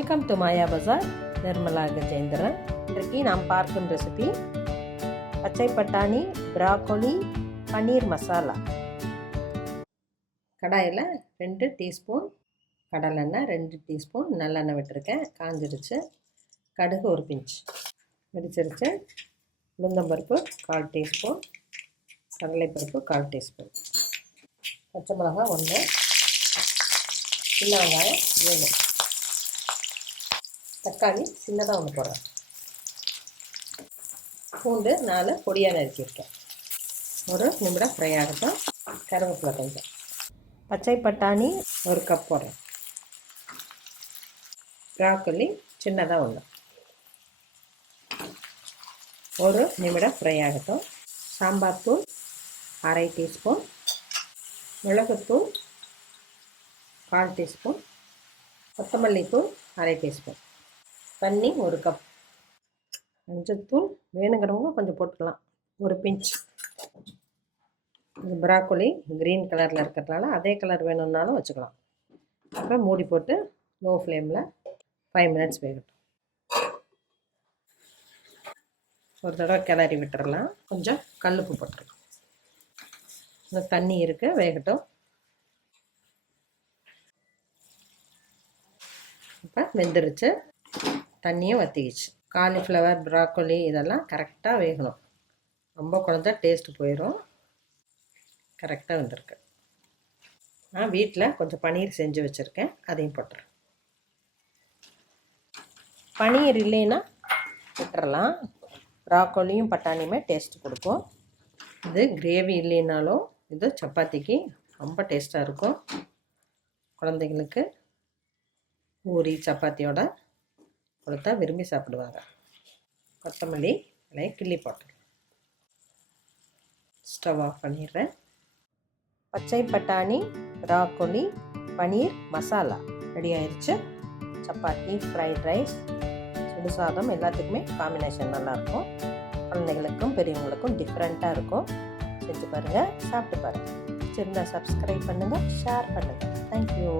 Welcome to மாயா பஜார். நிர்மலா கஜேந்திரன். இன்றைக்கு நாம் பார்க்கும் ரெசிபி பச்சை பட்டாணி ப்ராக்கோலி பன்னீர் மசாலா. கடாயில் 2 டீஸ்பூன் கடலெண்ணெய், 2 டீஸ்பூன் நல்லெண்ணெய் விட்டுருக்கேன். காஞ்சிடுச்சு. கடுகு 1 பிஞ்ச் வெடிச்சிருச்சு. உளுந்தம்பருப்பு 1/4 டீஸ்பூன், கடலைப்பருப்பு 1/4 டீஸ்பூன், பச்சை மிளகா 1, சின்ன வெங்காயம் 7, தக்காளி சின்னதாக 1 போடுறேன், பூண்டு 4 பொடியாக நறுக்கியிருக்கேன். 1 நிமிடம் ஃப்ரை ஆகட்டும். கருவேப்பிலை கொஞ்சம், பச்சை பட்டாணி 1 கப் போடுறேன், ப்ராக்கோலி சின்னதாக 1. 1 நிமிடம் ஃப்ரை ஆகட்டும். சாம்பார் தூள் 1/2 டீஸ்பூன், மிளகுத்தூள் 1/4 டீஸ்பூன், கொத்தமல்லி தூள் 1/2 டீஸ்பூன், தண்ணி 1 கப், மஞ்சள்தூள் வேணுங்கிறவங்க கொஞ்சம் போட்டுக்கலாம், 1 பிஞ்ச். இது ப்ராக்கோலி க்ரீன் கலரில் இருக்கிறதுனால அதே கலர் வேணும்னாலும் வச்சுக்கலாம். அப்புறம் மூடி போட்டு லோ ஃப்ளேமில் 5 மினிட்ஸ் வேகட்டும். ஒரு தடவை கிளறி விட்டுறலாம். கொஞ்சம் கல்லுப்பு போட்டுருலாம். இந்த தண்ணி இருக்குது, வேகட்டும். இப்போ வெந்துருச்சு, தண்ணியும் வற்றிக்கிச்சு. காலிஃப்ளவர் ப்ராக்கோலி இதெல்லாம் கரெக்டாக வேகணும். ரொம்ப குழஞ்சா டேஸ்ட்டு போயிடும். கரெக்டாக வந்திருக்கு. நான் வீட்டில் கொஞ்சம் பன்னீர் செஞ்சு வச்சுருக்கேன், அதையும் போட்டுறேன். பன்னீர் இல்லைன்னா விட்டுறலாம். ப்ராக்கோலியும் பட்டாணியுமே டேஸ்ட்டு கொடுக்கும். இது கிரேவி இல்லைனாலும் இது சப்பாத்திக்கு ரொம்ப டேஸ்ட்டாக இருக்கும். குழந்தைங்களுக்கு பூரி சப்பாத்தியோட கொடுத்தா விரும்பி சாப்பிடுவாங்க. கொத்தமல்லி இலையை கிள்ளி போட்டுறேன். ஸ்டவ் ஆஃப் பண்ணிடுறேன். பச்சை பட்டாணி ப்ராக்கோலி பன்னீர் மசாலா ரெடி ஆயிடுச்சு. சப்பாத்தி, ஃப்ரைட் ரைஸ், சுடுசாதம் எல்லாத்துக்குமே காம்பினேஷன் நல்லாயிருக்கும். குழந்தைகளுக்கும் பெரியவங்களுக்கும் டிஃப்ரெண்ட்டாக இருக்கும். செஞ்சு பாருங்கள், சாப்பிட்டு பாருங்கள். பிடிச்சிருந்தா சப்ஸ்கிரைப் பண்ணுங்கள், ஷேர் பண்ணுங்கள். தேங்க்யூ.